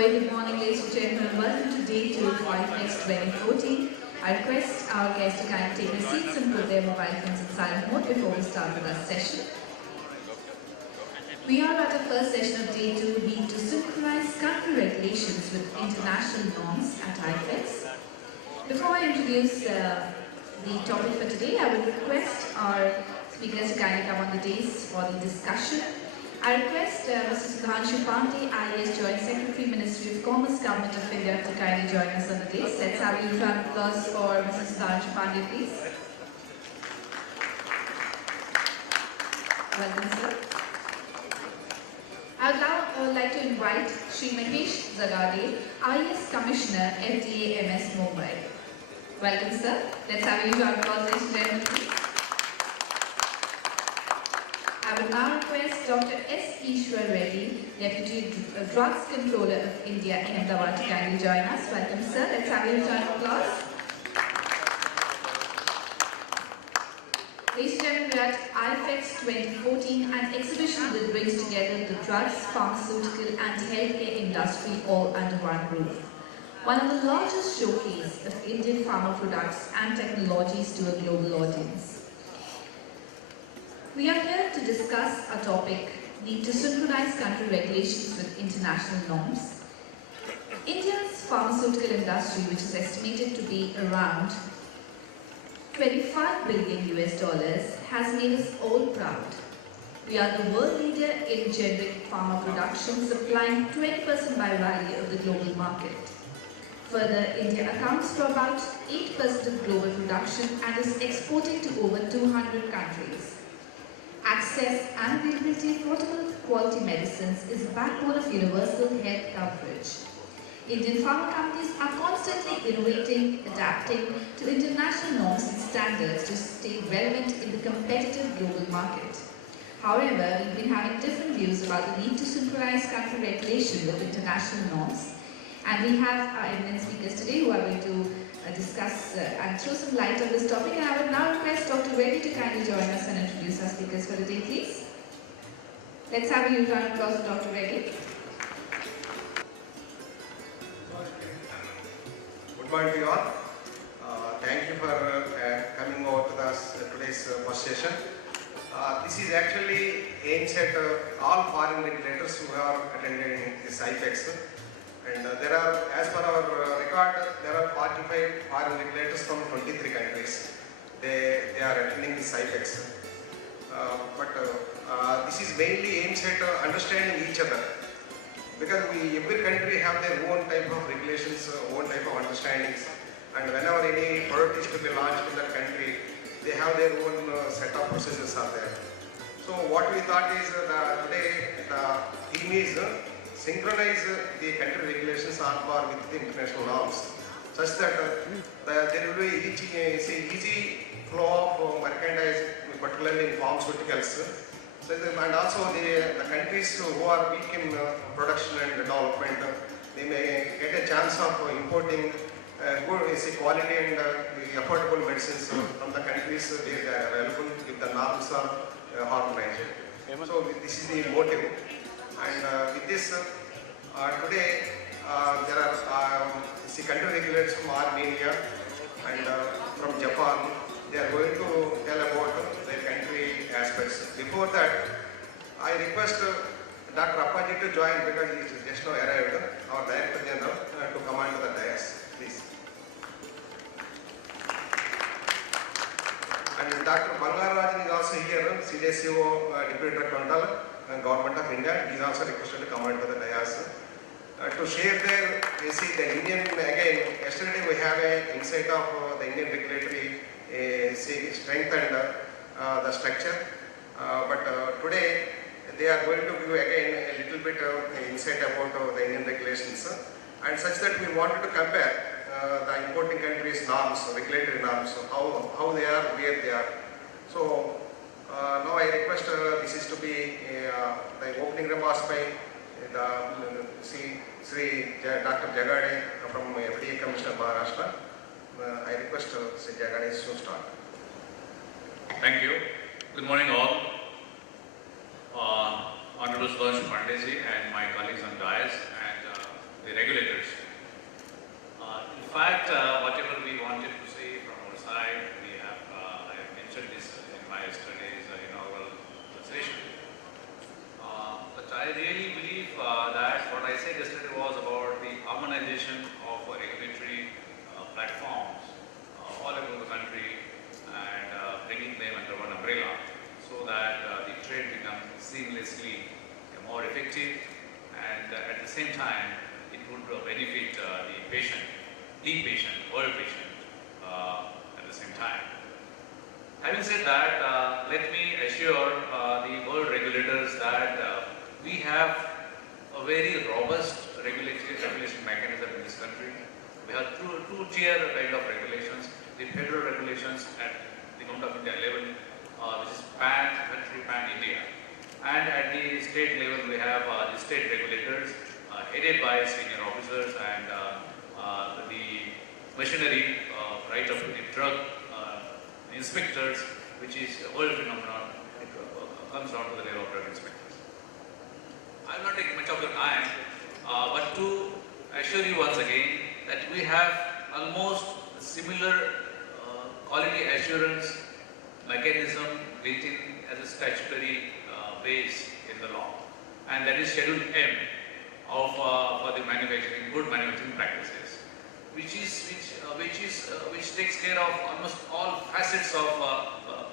very good morning, ladies and gentlemen. Welcome to day 2 of Iphex 2014. I request our guests to kindly take their seats and put their mobile phones in silent mode before we start with our session. We are at the first session of day 2, being to synchronize country regulations with international norms at Iphex. Before I introduce the topic for today, I would request our speakers to kindly come on the dais for the discussion. I request Mr. Sudhanshu Pandey, IAS Joint Secretary, Ministry of Commerce, Government of India, to kindly join us on the dais. Let's have a huge round of applause for Mr. Sudhanshu Pandey, please. Welcome, sir. I would now like to invite Shri Mahesh Zagade, IAS Commissioner, FDA MS Mumbai. Welcome, sir. Let's have a huge round of applause, ladies and gentlemen, please. I would now request Dr. S. Ishwar Reddy, Deputy Drugs Controller of India, Ahmedabad, to kindly join us. Welcome, sir. Let's have a round of applause. Ladies and gentlemen, we are at Iphex 2014, an exhibition that brings together the drugs, pharmaceutical and healthcare industry all under one roof. One of the largest showcase of Indian pharma products and technologies to a global audience. We are here to discuss a topic, need to synchronize country regulations with international norms. India's pharmaceutical industry, which is estimated to be around $25 billion US, has made us all proud. We are the world leader in generic pharma production, supplying 20% by value of the global market. Further, India accounts for about 8% of global production and is exporting to over 200 countries. Access and availability of portable quality medicines is the backbone of universal health coverage. Indian pharma companies are constantly innovating, adapting to international norms and standards to stay relevant in the competitive global market. However, we've been having different views about the need to synchronize country regulation with international norms. And we have our eminent speakers today who are going to discuss and throw some light on this topic. And I would now request Dr. Reddy to kindly join us and introduce our speakers for the day, please. Let's have a huge round of applause for Dr. Reddy. Good morning to you all. Thank you for coming over to today's first session. This is actually aimed at all foreign regulators who are attending this Iphex. And there are, as per our record, there are 45 foreign regulators from 23 countries. They are attending this Iphex. This is mainly aimed at understanding each other. Because every country have their own type of regulations, own type of understandings. And whenever any product is to be launched in that country, they have their own set of processes are there. So what we thought is today the theme is synchronize the country regulations on par with the international norms, such that there will be easy flow of merchandise, particularly in pharmaceuticals. So and also the countries who are weak in production and development, they may get a chance of importing good quality and affordable medicines from the countries where they are available if the norms are harmonized. So this is the motive. And with this, today there are country regulators from Armenia and from Japan. They are going to tell about their country aspects. Before that, I request Dr. Appaji to join because he is just now arrived, our Director General, to come on to the dais, please. And Dr. Bangararajan is also here, CDSCO Deputy Director General, Government of India. He is also requested to come on to the dais. To share their, the Indian, again, yesterday we have an insight of the Indian regulatory strength and the structure. But today they are going to give again a little bit of insight about the Indian regulations and such that we wanted to compare the importing countries' norms, regulatory norms, how they are, where they are. So now I request this is to be the opening remarks by Sri Dr. Jagade from FDA Commissioner Maharashtra. I request Sri Jagade to start. Thank you. Good morning all. Honorable Sudhanshu Pandey and my colleagues on dais and the regulators. In fact, whatever we wanted to say from our side, I have mentioned this in my yesterday's inaugural session. But I really believe that what I said yesterday was about the harmonization of regulatory platforms all over the country and bringing them under one umbrella so that the trade becomes seamlessly more effective and at the same time it would benefit the patient, world patient at the same time. Having said that, let me assure the world regulators that we have a very robust regulation mechanism in this country. We have two-tier kind of regulations, the federal regulations at the Government of India level, which is country pan-India. And at the state level, we have the state regulators headed by senior officers and the machinery right up to the drug inspectors, which is a world phenomenon. It comes down to the level of drug inspectors. I will not take much of your time, but to assure you once again that we have almost similar quality assurance mechanism built in as a statutory base in the law, and that is Schedule M of for the manufacturing, good manufacturing practices, which takes care of almost all facets of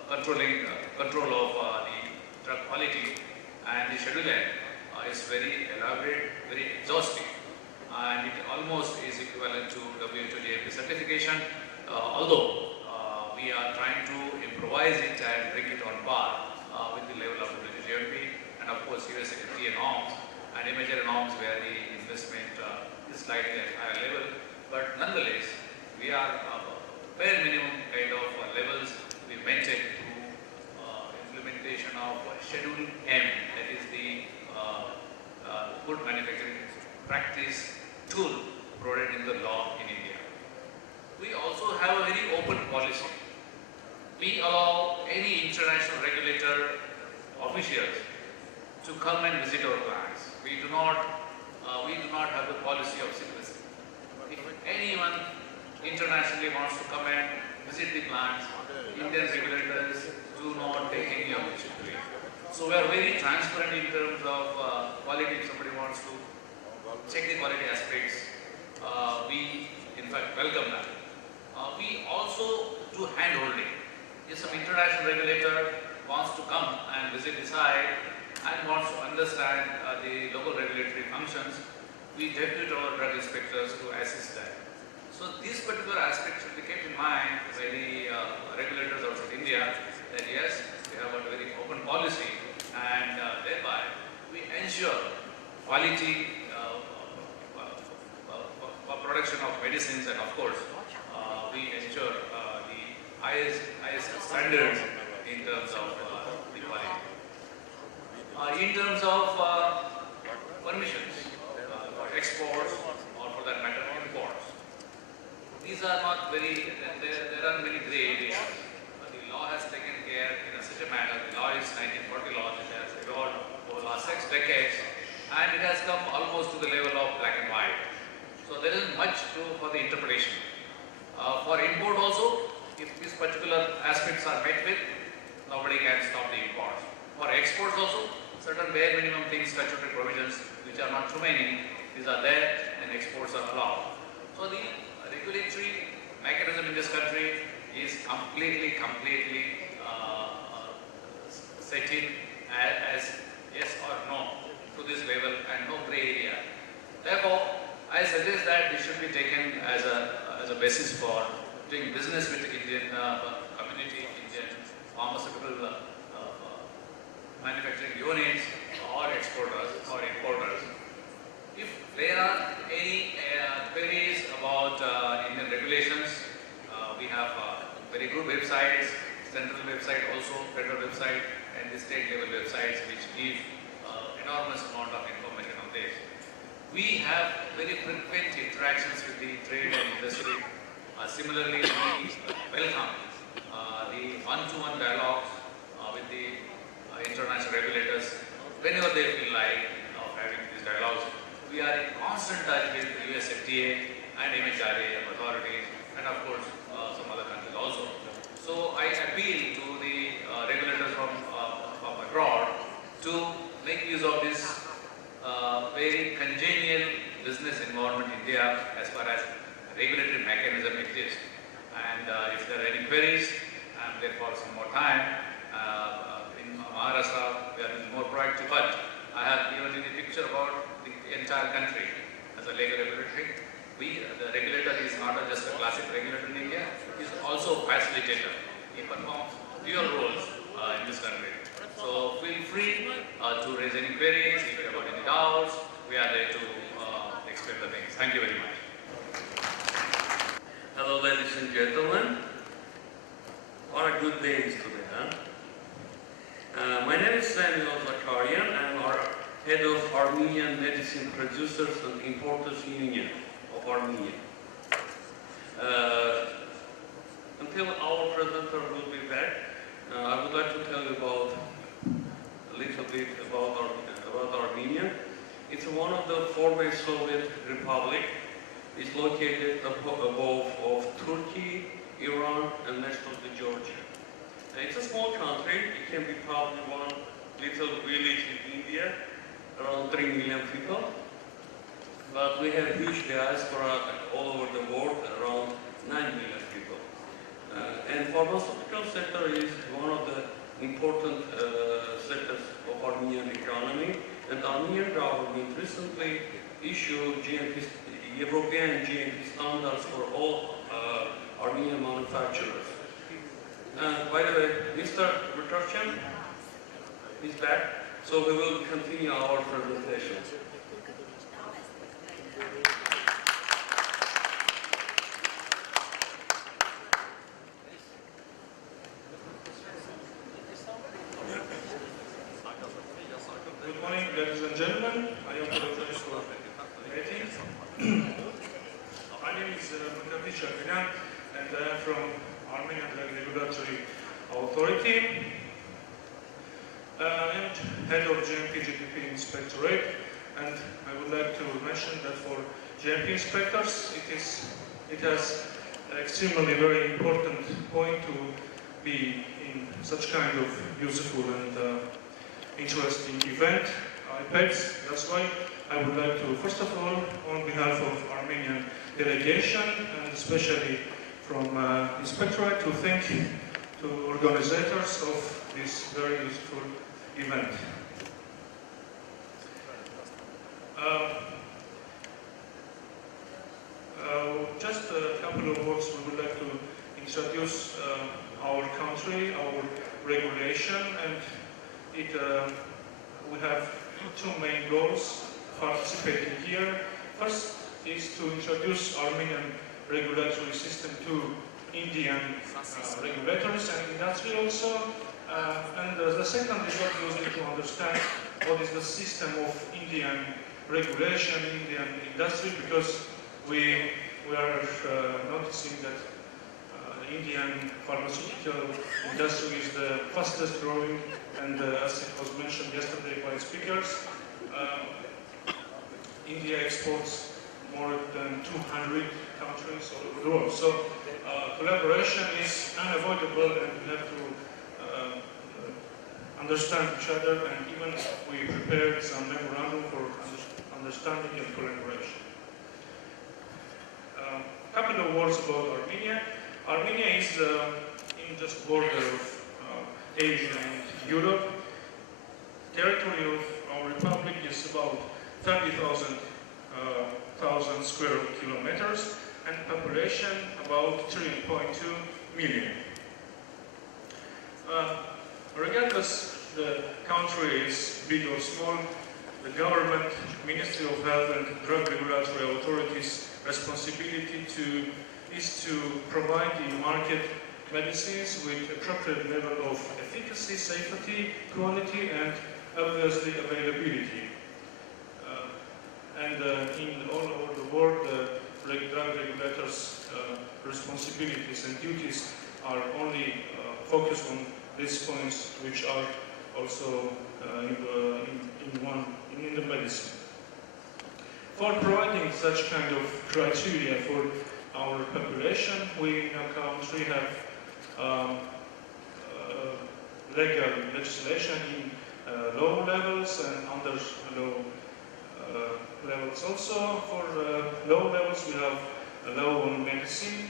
control of the drug quality, and the Schedule M is very elaborate, very exhaustive, and it almost is equivalent to WHO GMP certification, although we are trying to improvise it and bring it on par with the level of WHO GMP, and of course US FDA norms and major norms where the investment is slightly at higher level, but nonetheless we are bare minimum kind of levels we maintain through implementation of Schedule M, that is the good manufacturing practice tool provided in the law in India. We also have a very open policy. We allow any international regulator officials to come and visit our plants. We do not have the policy of secrecy. If anyone internationally wants to come and visit the plants, Indian regulators do not take any objection to it. So we are very transparent in terms of quality. If somebody wants to check the quality aspects, we in fact welcome that. We also do hand-holding. If some international regulator wants to come and visit the site and wants to understand the local regulatory functions, we depute our drug inspectors to assist them. So these particular aspects should be kept in mind by the regulators outside India, that yes, we have a very open policy, and thereby we ensure quality production of medicines, and of course we ensure the highest standards in terms of the quality. In terms of permissions for exports, or for that matter imports, these are not very, there are many gray areas. The law has taken care in such a manner. The law is 1940 law, it has evolved over the last 6 decades, and it has come almost to the level of black and white. So there isn't much for the interpretation. For import also, if these particular aspects are met with, nobody can stop the imports. For exports also, certain bare minimum things, statutory provisions, which are not too many, these are there, and exports are allowed. So the regulatory mechanism in this country is completely set in as yes or no to this level, and no gray area. Therefore, I suggest that this should be taken as a basis for doing business with the Indian community, Indian pharmaceutical manufacturing units, or exporters or importers. If there are any queries about Indian regulations, we have very good websites, central website also, federal website, and the state level websites, which give enormous amount of information on this. We have very frequent interactions with the trade and industry. Similarly, we welcome the one-to-one dialogues with the international regulators whenever they feel like of having these dialogues. We are in constant touch with FDA and MHRA authorities, and of course some other countries also. So I appeal to the regulators from abroad to make use of this very congenial business environment in India as far as regulatory mechanism exists. And if there are any queries, I'm there for some more time. In Maharashtra, we are more proactive, but I have given you the picture about the entire country as a legal regulatory. The regulator is not just a classic regulator in India, he is also a facilitator. He performs dual roles in this country. So feel free to raise any queries, if you have got any doubts, we are there to explain the things. Thank you very much. Hello ladies and gentlemen. What a good day it is today, huh? My name is Samuel Zakarian. I'm our head of Armenian Medicine Producers and Importers Union of Armenia. Until our presenter will be back, I would like to tell you about a little bit about Armenia. It's one of the former Soviet republic. It's located above of Turkey, Iran, and next of the Georgia. It's a small country. It can be probably one little village in India, around 3 million people. But we have huge diaspora all over the world, around 9 million people. And pharmaceutical sector is one of the important sectors of Armenian economy. And Armenian government recently issued European GMP standards for all Armenian manufacturers. By the way, Mr. Petrosyan is back, so we will continue our presentation. Good morning, ladies and gentlemen. I apologize for waiting. My name is Mukati Shakrinan, and I am from Armenian Regulatory Authority. I am head of GMP Inspectorate, and I would like to mention that for GMP inspectors, it has extremely very important point to be in such kind of useful and interesting event, Iphex. That's why I would like to, first of all, on behalf of Armenian delegation, and especially from Inspectorate, to thank to organizers of this very useful event. Just a couple of words, we would like to introduce our country, our regulation, and we have two main goals participating here. First is to introduce Armenian regulatory system to Indian regulators and industry also. And the second is obviously to understand what is the system of Indian regulation, Indian industry, because we are noticing that Indian pharmaceutical industry is the fastest growing, and as it was mentioned yesterday by speakers, India exports more than 200 countries all over the world. So collaboration is unavoidable, and we have to understand each other, and even we prepared some memorandum for understanding and collaboration. A couple of words about Armenia. Armenia is in just border of Asia and Europe. Territory of our republic is about 30,000 square kilometers, and population about 3.2 million. Regardless the country is big or small, the government, Ministry of Health and Drug Regulatory Authorities' responsibility is to provide the market medicines with appropriate level of efficacy, safety, quality, and obviously availability. In all over the world, the drug regulators' responsibilities and duties are only focused on these points, which are also in the medicine. For providing such kind of criteria for our population, we in our country have legal legislation in low levels and under low levels also. For low levels, we have a law on medicine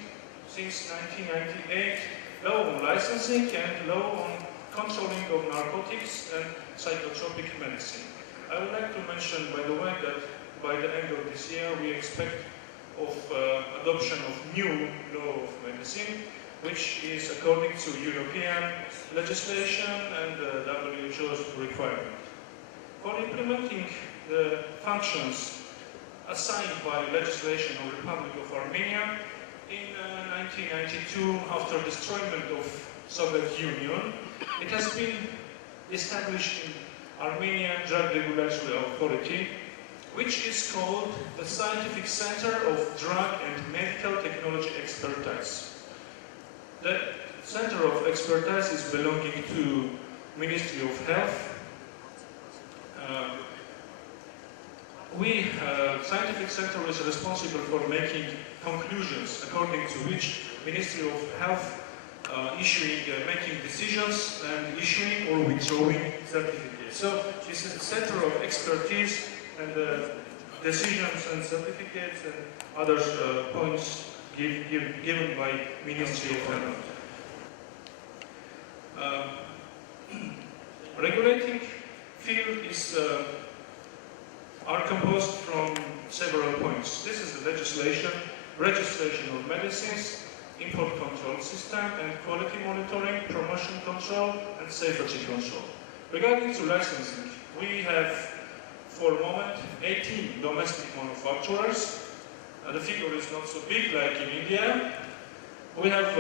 since 1998, law on licensing, and law on controlling of narcotics and psychotropic medicine. I would like to mention, by the way, that by the end of this year, we expect of adoption of new law of medicine, which is according to European legislation and WHO's requirement. For implementing the functions assigned by legislation of Republic of Armenia, in 1992, after destroyment of Soviet Union, it has been established in Armenian Drug Regulatory Authority, which is called the Scientific Center of Drug and Medical Technology Expertise. The Center of Expertise is belonging to Ministry of Health. Scientific Center is responsible for making conclusions according to which Ministry of Health making decisions and issuing or withdrawing certificates. So this is a center of expertise and decisions and certificates and other points given by Ministry of Health. Regulating field are composed from several points. This is the legislation, registration of medicines, import control system, and quality monitoring, promotion control, and safety control. Regarding to licensing, we have, for the moment, 18 domestic manufacturers. The figure is not so big like in India. We have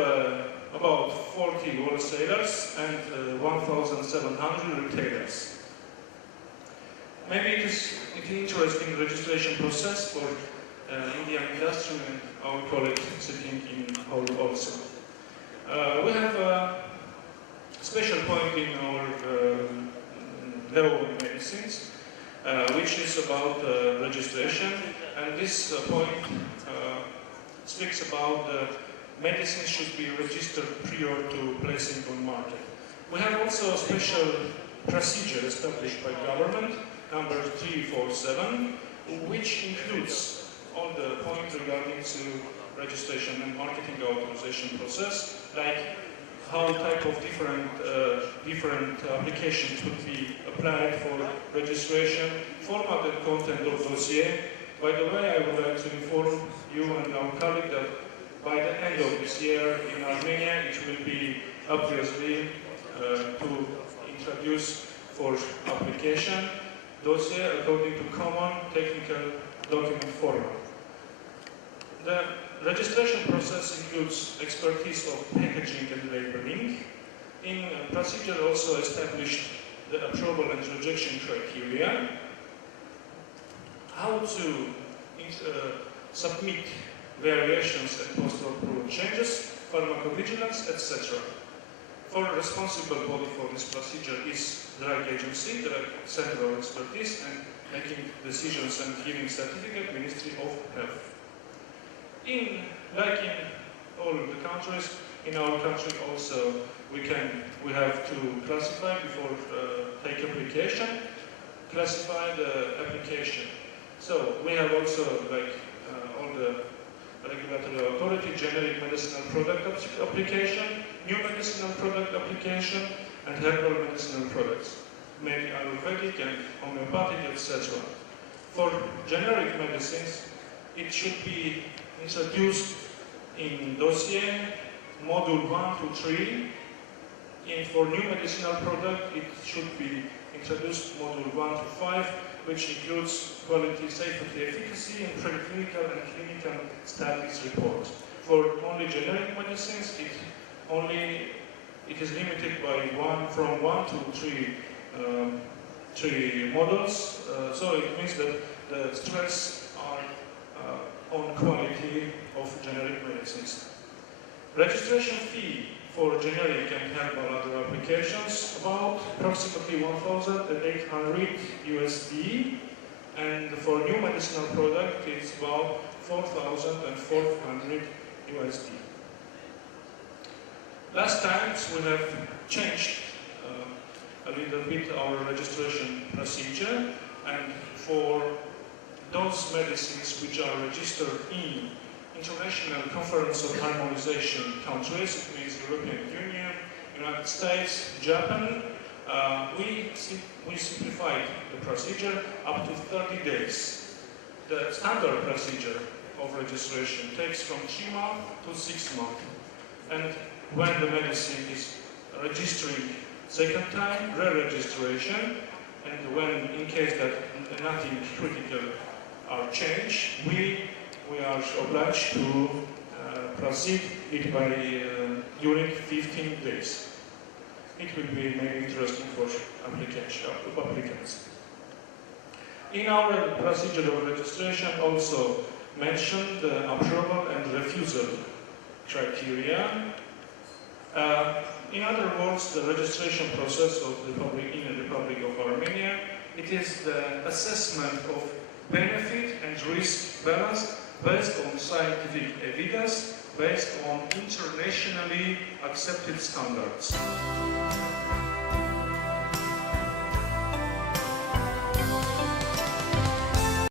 about 40 wholesalers and 1,700 retailers. Maybe it is an interesting registration process for Indian industry and our colleague sitting in hall also. We have a special point in our law on medicines, which is about registration, and this point speaks about medicines should be registered prior to placing on market. We have also a special procedure established by government, number 347, which includes all the points regarding to registration and marketing authorization process, like how type of different applications would be applied for registration, format and content of dossier. By the way, I would like to inform you and our colleague that by the end of this year in Armenia, it will be obviously to introduce for application dossier according to common technical document format. The registration process includes expertise of packaging and labeling. In procedure also established the approval and rejection criteria, how to submit variations and post-approval changes, pharmacovigilance, etc. For responsible body for this procedure is drug agency, drug center of expertise, and making decisions and giving certificate, Ministry of Health. Like in all of the countries, in our country also we have to classify before take application, classify the application. So we have also like all the regulatory authority, generic medicinal product application, new medicinal product application, and herbal medicinal products, maybe Ayurvedic and homeopathic, etc. For generic medicines, it should be introduced in dossier module 1 to 3. And for new medicinal product, it should be introduced module 1 to 5, which includes quality, safety, efficacy, and preclinical and clinical studies report. For only generic medicines, it is limited by from 1 to 3 models. So it means that the stress are on quality of generic medicines. Registration fee for generic and herbal other applications, about approximately 1,800 USD, and for new medicinal product it's about 4,400 USD. Last times we have changed a little bit our registration procedure, and for those medicines which are registered in International Conference of Harmonization countries, it means European Union, United States, Japan, we simplified the procedure up to 30 days. The standard procedure of registration takes from 3 months to 6 months. And when the medicine is registering second time, re-registration, and when in case that nothing critical are changed, we are obliged to proceed it by during 15 days. It will be maybe interesting for applicants. In our procedure of registration also mentioned the approval and refusal criteria. In other words, the registration process of the Republic of Armenia, it is the assessment of benefit and risk balance based on scientific evidence, based on internationally accepted standards.